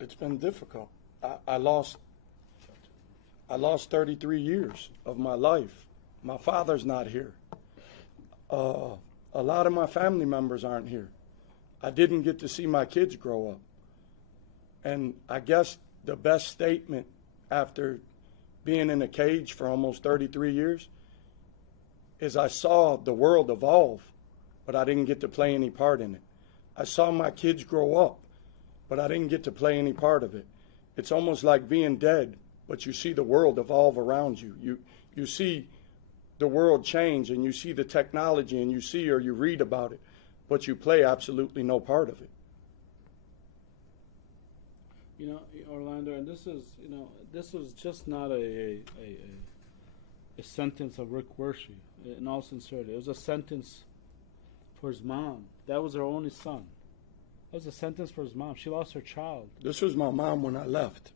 It's been difficult. I lost 33 years of my life. My father's not here. A lot of my family members aren't here. I didn't get to see my kids grow up. And I guess the best statement after being in a cage for almost 33 years is I saw the world evolve, but I didn't get to play any part in it. I saw my kids grow up, but I didn't get to play any part of it. It's almost like being dead, but you see the world evolve around you. You see the world change, and you see the technology, and you see or you read about it, but you play absolutely no part of it. You know, Orlando, and this was just not a sentence of Rick Wershe. In all sincerity, it was a sentence for his mom. That was her only son. That was a sentence for his mom. She lost her child. This was my mom when I left.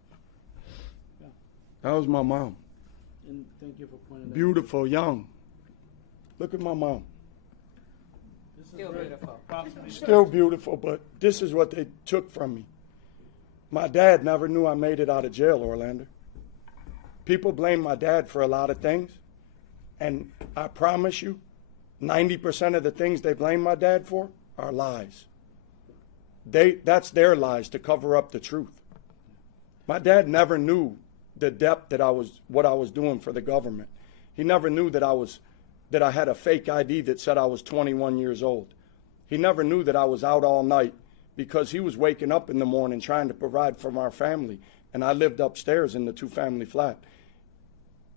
Yeah. That was my mom. And thank you for pointing that out. Beautiful, young. Look at my mom. This is Still beautiful. Still beautiful, but this is what they took from me. My dad never knew I made it out of jail, Orlando. People blame my dad for a lot of things, and I promise you, 90% of the things they blame my dad for are lies. That's their lies to cover up the truth. My dad never knew the depth what I was doing for the government. He never knew that I had a fake ID that said I was 21 years old. He never knew that I was out all night because he was waking up in the morning trying to provide for our family, and I lived upstairs in the two-family flat.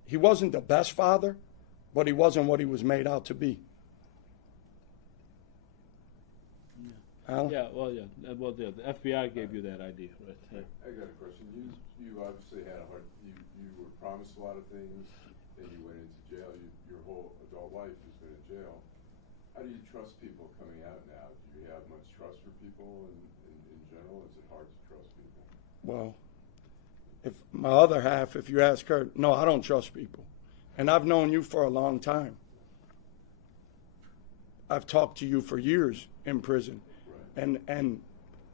He wasn't the best father, but he wasn't what he was made out to be. Alan? Yeah, the FBI gave you that idea, right? I got a question. You obviously had a hard. You were promised a lot of things, and you went into jail. Your whole adult life has been in jail. How do you trust people coming out now? Do you have much trust for people in general? Is it hard to trust people? Well, if my other half, if you ask her, no, I don't trust people. And I've known you for a long time. I've talked to you for years in prison. Right. And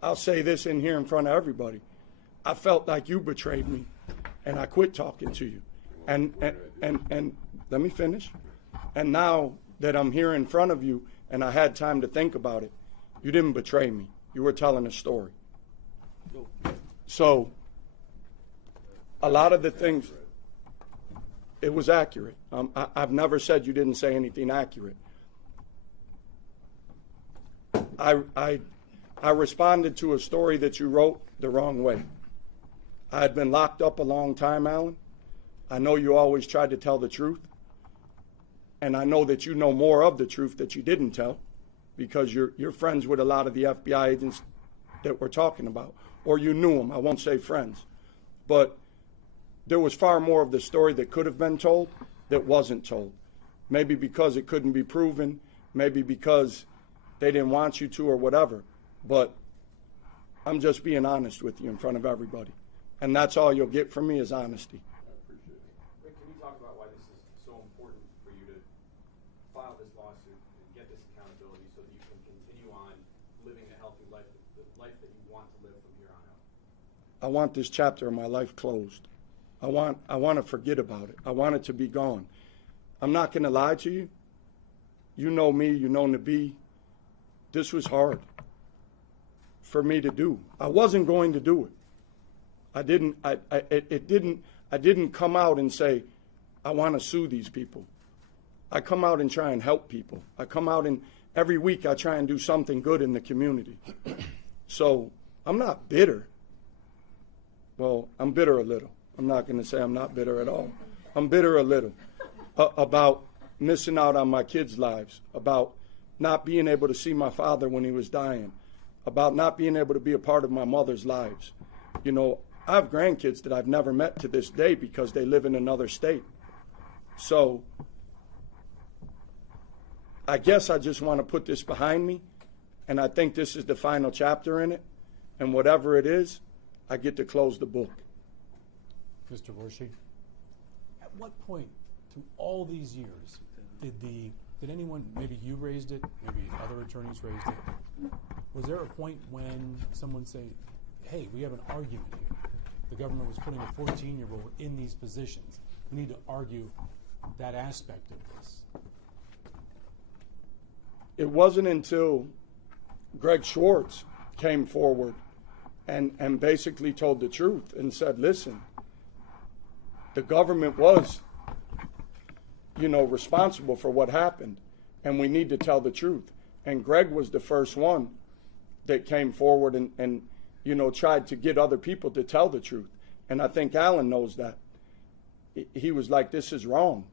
I'll say this in here in front of everybody. I felt like you betrayed me, and I quit talking to you. And let me finish. And now that I'm here in front of you and I had time to think about it, you didn't betray me. You were telling a story. So a lot of the things, it was accurate. I've never said you didn't say anything accurate. I responded to a story that you wrote the wrong way. I had been locked up a long time, Alan. I know you always tried to tell the truth. And I know that you know more of the truth that you didn't tell because you're friends with a lot of the FBI agents that we're talking about. Or you knew them. I won't say friends. But there was far more of the story that could have been told that wasn't told. Maybe because it couldn't be proven. Maybe because they didn't want you to or whatever. But I'm just being honest with you in front of everybody. And that's all you'll get from me is honesty. I appreciate it. Rick, can you talk about why this is so important for you to file this lawsuit and get this accountability so that you can continue on living a healthy life, the life that you want to live from here on out? I want this chapter of my life closed. I want to forget about it. I want it to be gone. I'm not going to lie to you. You know me, you know Nabi. This was hard for me to do. I wasn't going to do it. I didn't come out and say, I want to sue these people. I come out and try and help people. I come out and every week I try and do something good in the community. So I'm not bitter. Well, I'm bitter a little. I'm not going to say I'm not bitter at all. I'm bitter a little about missing out on my kids' lives, about not being able to see my father when he was dying, about not being able to be a part of my mother's lives. You know, I have grandkids that I've never met to this day because they live in another state. So I guess I just want to put this behind me, and I think this is the final chapter in it, and whatever it is, I get to close the book. Mr. Wershe, at what point through all these years did anyone, maybe you raised it, maybe other attorneys raised it, was there a point when someone say, hey, we have an argument here. The government was putting a 14-year-old in these positions. We need to argue that aspect of this. It wasn't until Greg Schwartz came forward and basically told the truth and said, listen, the government was, responsible for what happened, and we need to tell the truth. And Greg was the first one that came forward and tried to get other people to tell the truth. And I think Alan knows that. He was like, this is wrong.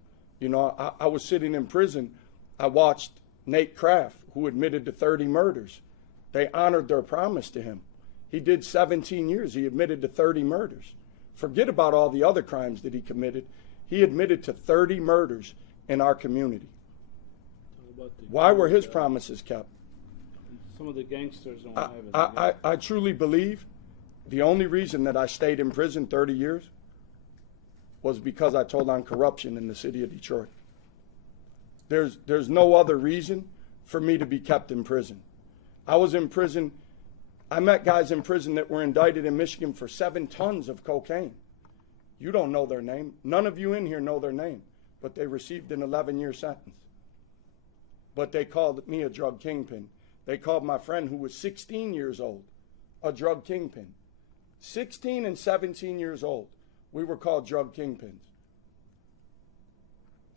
I was sitting in prison. I watched Nate Kraft, who admitted to 30 murders. They honored their promise to him. He did 17 years. He admitted to 30 murders. Forget about all the other crimes that he committed. He admitted to 30 murders in our community. Why were his promises kept? Some of the gangsters don't have it. I truly believe the only reason that I stayed in prison 30 years was because I told on corruption in the city of Detroit. There's no other reason for me to be kept in prison. I was in prison. I met guys in prison that were indicted in Michigan for 7 tons of cocaine. You don't know their name. None of you in here know their name, but they received an 11-year sentence. But they called me a drug kingpin. They called my friend who was 16 years old a drug kingpin. 16 and 17 years old, we were called drug kingpins.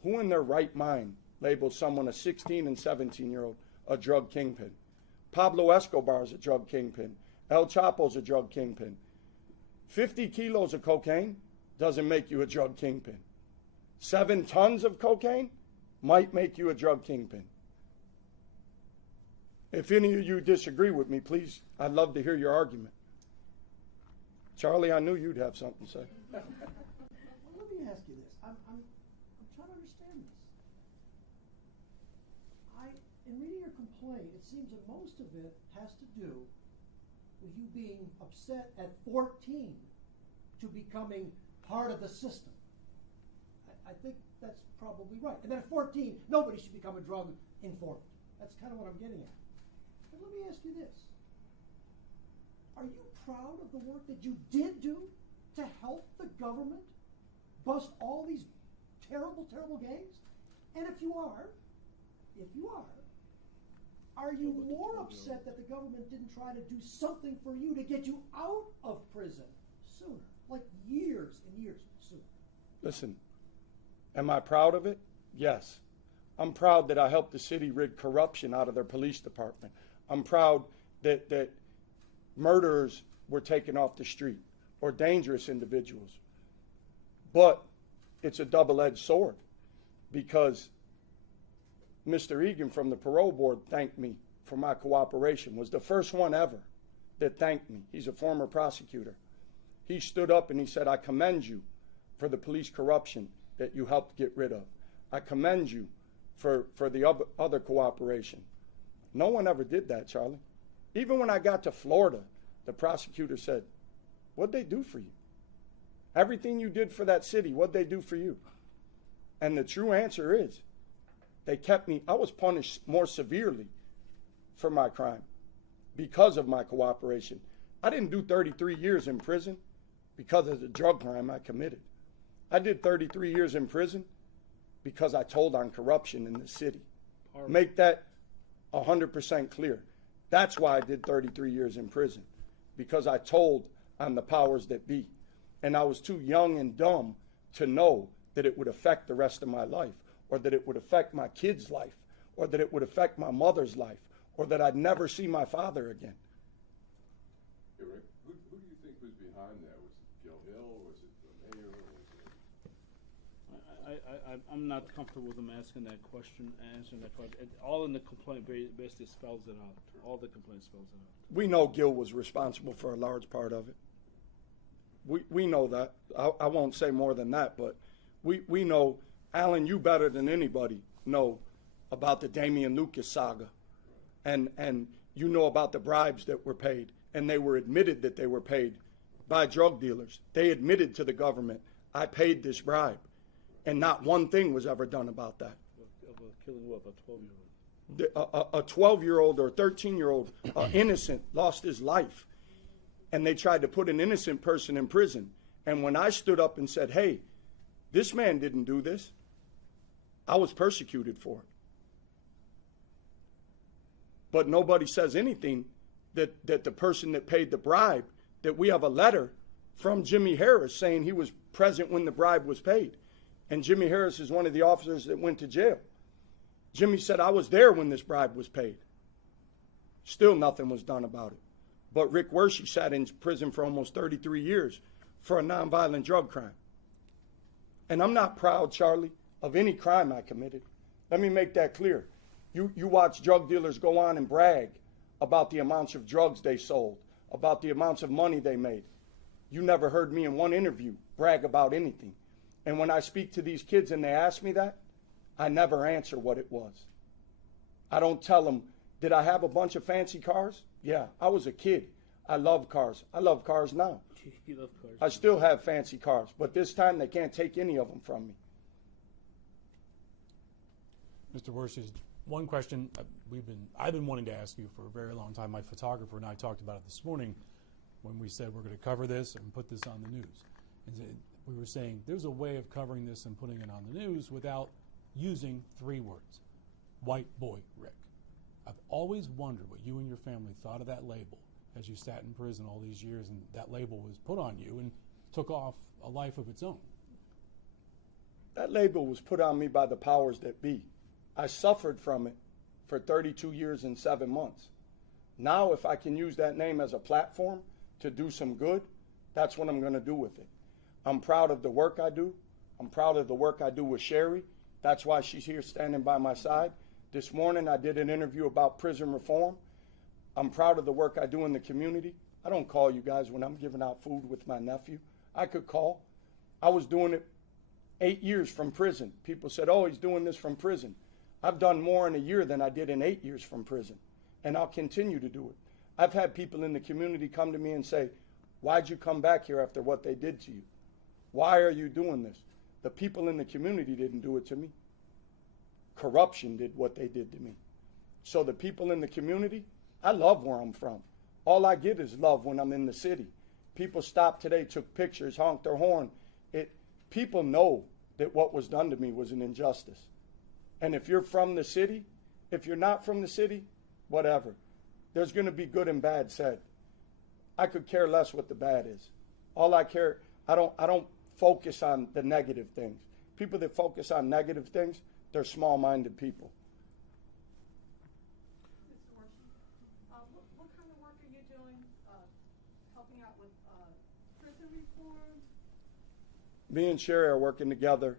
Who in their right mind labels someone a 16 and 17-year-old a drug kingpin? Pablo Escobar is a drug kingpin. El Chapo's a drug kingpin. 50 kilos of cocaine doesn't make you a drug kingpin. 7 tons of cocaine might make you a drug kingpin. If any of you disagree with me, please, I'd love to hear your argument. Charlie, I knew you'd have something to say. Well, let me ask you this. I'm trying to understand this. In reading your complaint, it seems that most of it has to do with you being upset at 14 to becoming part of the system. I think that's probably right. And then at 14, nobody should become a drug informant. That's kind of what I'm getting at. But let me ask you this. Are you proud of the work that you did do to help the government bust all these terrible, terrible gangs? And if you are you more upset that the government didn't try to do something for you to get you out of prison sooner? Like years and years sooner. Listen, am I proud of it? Yes. I'm proud that I helped the city rid corruption out of their police department. I'm proud that murderers were taken off the street or dangerous individuals. But it's a double-edged sword because Mr. Egan from the parole board thanked me for my cooperation, was the first one ever that thanked me. He's a former prosecutor. He stood up and he said, I commend you for the police corruption that you helped get rid of. I commend you for the other cooperation. No one ever did that, Charlie. Even when I got to Florida, the prosecutor said, what'd they do for you? Everything you did for that city, what'd they do for you? And the true answer is, they kept me, I was punished more severely for my crime because of my cooperation. I didn't do 33 years in prison because of the drug crime I committed. I did 33 years in prison because I told on corruption in the city. Make that 100% clear. That's why I did 33 years in prison, because I told on the powers that be. And I was too young and dumb to know that it would affect the rest of my life, or that it would affect my kid's life, or that it would affect my mother's life, or that I'd never see my father again. Hey, Rick, who do you think was behind that? Was it Gil Hill? Was it the mayor? I'm not comfortable with him asking that question, answering that question. All in the complaint basically spells it out. All the complaint spells it out. We know Gil was responsible for a large part of it. We know that. I won't say more than that, but we know, Alan, you better than anybody know about the Damian Lucas saga. And you know about the bribes that were paid, and they were admitted that they were paid by drug dealers. They admitted to the government, I paid this bribe. And not one thing was ever done about that. Killing what, a 12-year-old? A 12-year-old or 13-year-old innocent lost his life. and they tried to put an innocent person in prison. And when I stood up and said, hey, this man didn't do this, I was persecuted for it. But nobody says anything that the person that paid the bribe, that we have a letter from Jimmy Harris saying he was present when the bribe was paid. And Jimmy Harris is one of the officers that went to jail. Jimmy said, I was there when this bribe was paid. Still nothing was done about it. But Rick Wershe sat in prison for almost 33 years for a nonviolent drug crime. And I'm not proud, Charlie, of any crime I committed. Let me make that clear. You watch drug dealers go on and brag about the amounts of drugs they sold, about the amounts of money they made. You never heard me in one interview brag about anything. And when I speak to these kids and they ask me that, I never answer what it was. I don't tell them, did I have a bunch of fancy cars? Yeah, I was a kid. I love cars. I love cars now. You love cars. I still have fancy cars, but this time they can't take any of them from me. Mr. Wershe, one question I've been wanting to ask you for a very long time. My photographer and I talked about it this morning when we said we're going to cover this and put this on the news. And we were saying there's a way of covering this and putting it on the news without using 3 words. White boy Rick. I've always wondered what you and your family thought of that label as you sat in prison all these years and that label was put on you and took off a life of its own. That label was put on me by the powers that be. I suffered from it for 32 years and 7 months. Now, if I can use that name as a platform to do some good, that's what I'm going to do with it. I'm proud of the work I do. I'm proud of the work I do with Sherry. That's why she's here standing by my side. This morning I did an interview about prison reform. I'm proud of the work I do in the community. I don't call you guys when I'm giving out food with my nephew. I could call. I was doing it 8 years from prison. People said, oh, he's doing this from prison. I've done more in a year than I did in 8 years from prison, and I'll continue to do it. I've had people in the community come to me and say, why'd you come back here after what they did to you? Why are you doing this? The people in the community didn't do it to me. Corruption did what they did to me. So the people in the community, I love where I'm from. All I get is love when I'm in the city. People stopped today, took pictures, honked their horn. People know that what was done to me was an injustice. And if you're from the city, if you're not from the city, whatever. There's going to be good and bad said. I could care less what the bad is. All I care, I don't focus on the negative things. People that focus on negative things, they're small-minded people. Mr. Wershe, what kind of work are you doing, helping out with prison reform? Me and Sherry are working together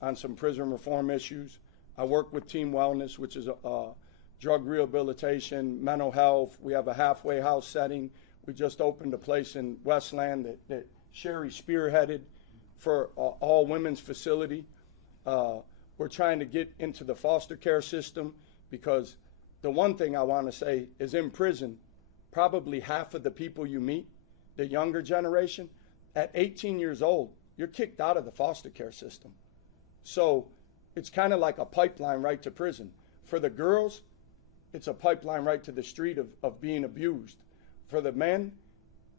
on some prison reform issues. I work with Team Wellness, which is drug rehabilitation, mental health. We have a halfway house setting. We just opened a place in Westland that Sherry spearheaded for all women's facility. We're trying to get into the foster care system because the one thing I want to say is in prison, probably half of the people you meet, the younger generation, at 18 years old, you're kicked out of the foster care system. So it's kind of like a pipeline right to prison. For the girls, it's a pipeline right to the street of being abused. For the men,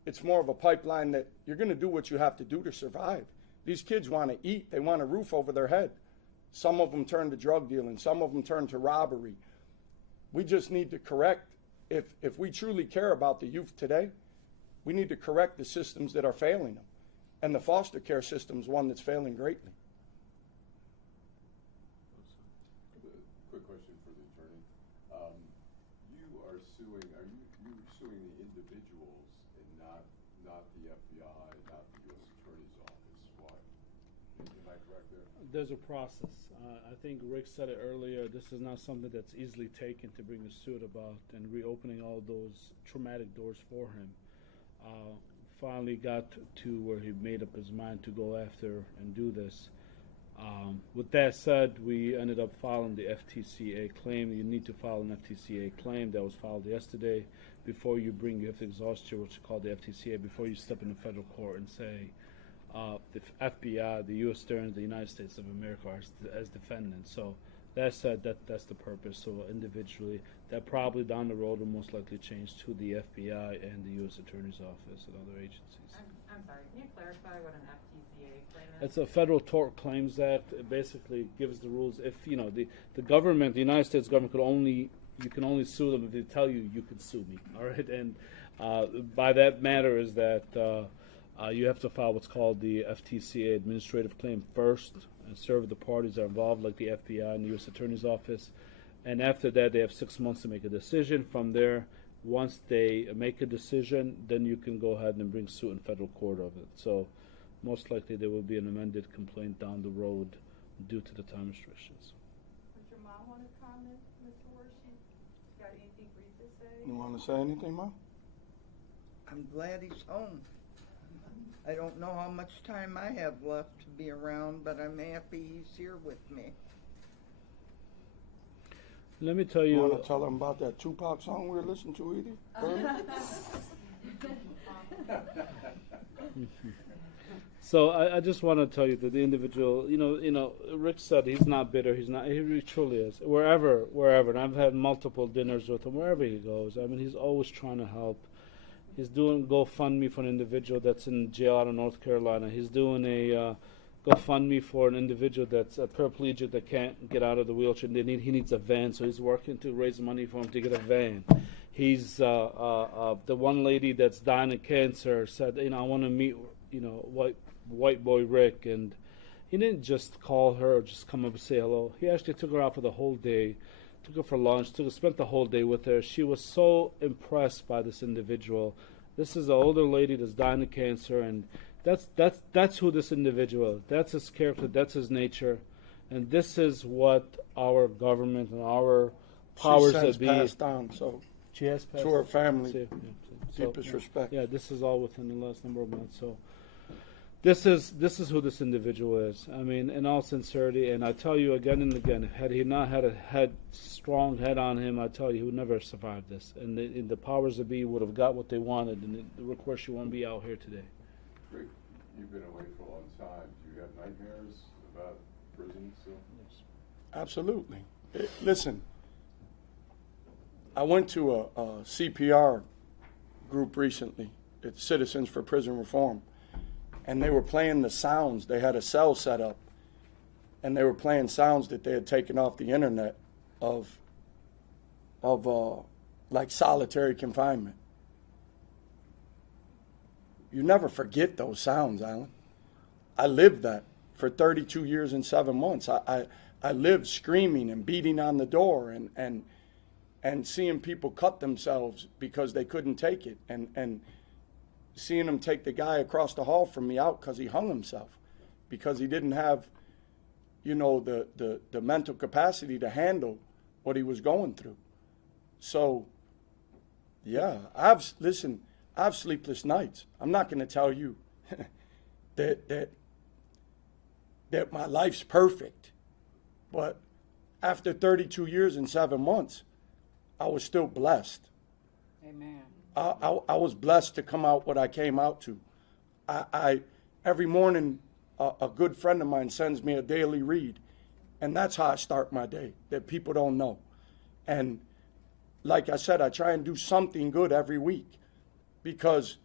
it's more of a pipeline that you're going to do what you have to do to survive. These kids want to eat. They want a roof over their head. Some of them turn to drug dealing. Some of them turn to robbery. We just need to correct. If we truly care about the youth today, we need to correct the systems that are failing them. And the foster care system is one that's failing greatly. Quick question for the attorney. Are you suing the individuals and not the FBI, not the U.S. Attorney's Office? Why? Am I correct there? There's a process. I think Rick said it earlier. This is not something that's easily taken to bring a suit about and reopening all those traumatic doors for him. Finally got to where he made up his mind to go after and do this. With that said, we ended up filing the FTCA claim. You need to file an FTCA claim that was filed yesterday. Before you have to exhaust your, what's called the FTCA, before you step into federal court and say the FBI, the U.S. Attorney, the United States of America as defendants. So That said, that's the purpose. So individually, that probably down the road will most likely change to the FBI and the U.S. Attorney's Office and other agencies. I'm sorry, can you clarify what an FTCA claim is? It's a Federal Tort Claims Act. It basically gives the rules. If the government, the United States government, you can only sue them if they tell you can sue me. All right, and by that matter is that you have to file what's called the FTCA administrative claim first and serve the parties that are involved, like the FBI and the U.S. Attorney's Office. And after that, they have 6 months to make a decision. From there, once they make a decision, then you can go ahead and bring suit in federal court of it. So most likely there will be an amended complaint down the road due to the time restrictions. Would your mom want to comment, Mr. Wershe? Got anything for you to say? You want to say anything, Mom? I'm glad he's home. I don't know how much time I have left to be around, but I'm happy he's here with me. Let me tell You you. want to tell them about that Tupac song we were listening to, Edie? Earlier? So I just want to tell you that the individual, Rick said he's not bitter. He's not. He really truly is. Wherever, and I've had multiple dinners with him. Wherever he goes, I mean, he's always trying to help. He's doing GoFundMe for an individual that's in jail out of North Carolina. He's doing a GoFundMe for an individual that's a paraplegic that can't get out of the wheelchair. He needs a van, so he's working to raise money for him to get a van. He's the one lady that's dying of cancer said, I want to meet, white boy Rick, and he didn't just call her or just come up and say hello. He actually took her out for the whole day, took her for lunch, spent the whole day with her. She was so impressed by this individual. This is an older lady that's dying of cancer, and that's who this individual is. That's his character, that's his nature, and this is what our government and our powers that be. Passed on, so She has passed to her family, So, deepest respect. Yeah, this is all within the last number of months. So this is who this individual is. I mean, in all sincerity, and I tell you again and again, had he not had a strong head on him, I tell you, he would never have survived this. And the powers that be would have got what they wanted, and of course, you won't be out here today. Rick, you've been away for a long time. Do you have nightmares about prison still? Absolutely. Listen, I went to a CPR group recently. It's Citizens for Prison Reform. And they were playing the sounds. They had a cell set up. And they were playing sounds that they had taken off the internet of like solitary confinement. You never forget those sounds, Alan. I lived that for 32 years and 7 months. I lived screaming and beating on the door and seeing people cut themselves because they couldn't take it, and seeing them take the guy across the hall from me out because he hung himself because he didn't have, the mental capacity to handle what he was going through. So, yeah, I have sleepless nights. I'm not going to tell you that my life's perfect, but after 32 years and 7 months, I was still blessed. Amen. I was blessed to come out what I came out to. I every morning, a good friend of mine sends me a daily read, and that's how I start my day, that people don't know. And like I said, I try and do something good every week because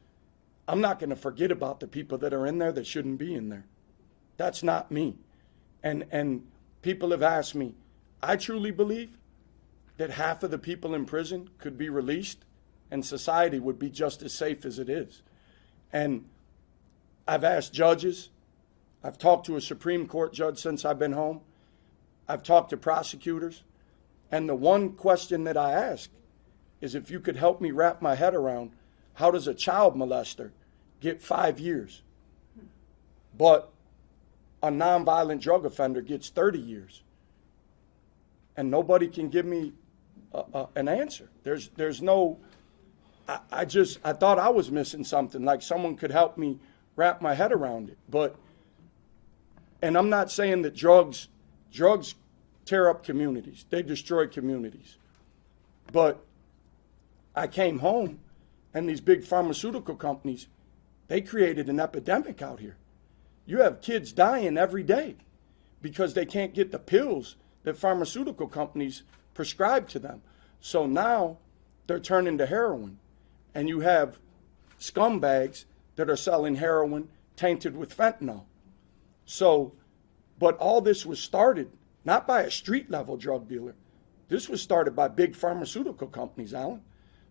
I'm not going to forget about the people that are in there that shouldn't be in there. That's not me. And people have asked me, I truly believe that half of the people in prison could be released and society would be just as safe as it is. And I've asked judges, I've talked to a Supreme Court judge since I've been home, I've talked to prosecutors, and the one question that I ask is if you could help me wrap my head around how does a child molester get 5 years, but a nonviolent drug offender gets 30 years? And nobody can give me an answer. There's no, I thought I was missing something, like someone could help me wrap my head around it. And I'm not saying that drugs tear up communities. They destroy communities. But I came home, and these big pharmaceutical companies, they created an epidemic out here. You have kids dying every day because they can't get the pills that pharmaceutical companies prescribe to them. So now they're turning to heroin, and you have scumbags that are selling heroin tainted with fentanyl. So, but all this was started not by a street level drug dealer. This was started by big pharmaceutical companies, Alan.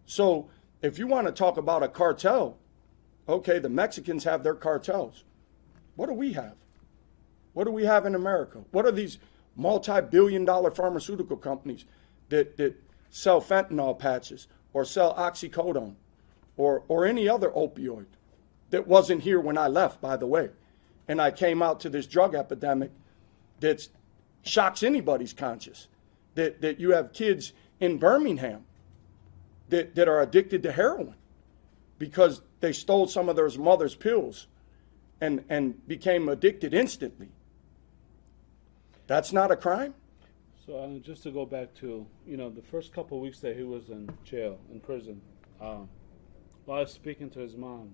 So if you want to talk about a cartel, okay, the Mexicans have their cartels. What do we have? What do we have in America? What are these multi-billion-dollar pharmaceutical companies that sell fentanyl patches or sell oxycodone or any other opioid that wasn't here when I left, by the way? And I came out to this drug epidemic that shocks anybody's conscience, that you have kids in Birmingham that are addicted to heroin because they stole some of their mother's pills and became addicted instantly. That's not a crime? So just to go back to, the first couple of weeks that he was in jail, in prison, while I was speaking to his mom,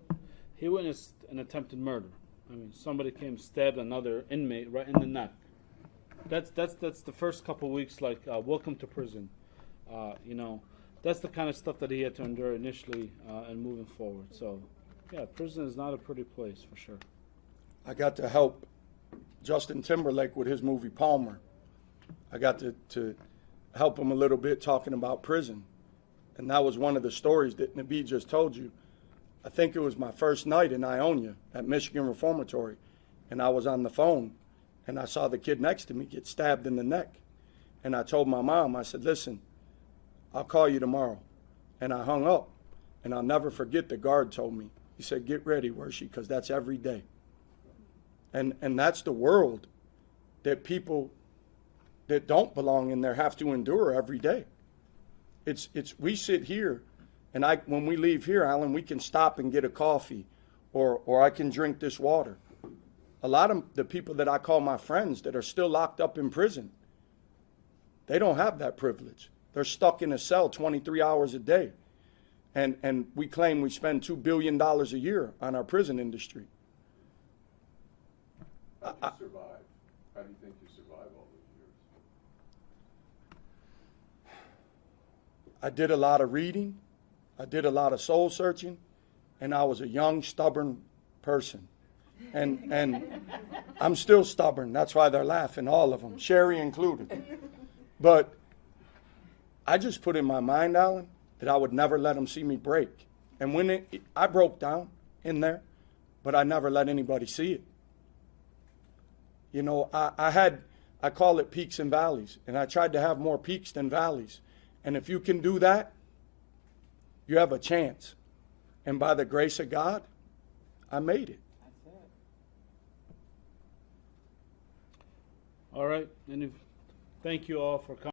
he witnessed an attempted murder. I mean, somebody came, stabbed another inmate right in the neck. That's the first couple of weeks, like, welcome to prison. That's the kind of stuff that he had to endure initially and moving forward. So, yeah, prison is not a pretty place, for sure. I got to help Justin Timberlake with his movie Palmer. I got to help him a little bit talking about prison. And that was one of the stories that Nabi just told you. I think it was my first night in Ionia at Michigan Reformatory. And I was on the phone, and I saw the kid next to me get stabbed in the neck. And I told my mom, I said, listen, I'll call you tomorrow. And I hung up. And I'll never forget the guard told me. He said, get ready, Wershe, because that's every day. And that's the world that people that don't belong in there have to endure every day. It's we sit here, and when we leave here, Alan, we can stop and get a coffee, or I can drink this water. A lot of the people that I call my friends that are still locked up in prison, they don't have that privilege. They're stuck in a cell 23 hours a day. And we claim we spend $2 billion a year on our prison industry. How do you survive? How do you think you survive all those years? I did a lot of reading. I did a lot of soul searching. And I was a young, stubborn person. And I'm still stubborn. That's why they're laughing, all of them, Sherry included. But I just put in my mind, Alan, that I would never let them see me break. And when I broke down in there, but I never let anybody see it. I call it peaks and valleys, and I tried to have more peaks than valleys. And if you can do that, you have a chance. And by the grace of God, I made it. That's it. All right. And thank you all for coming.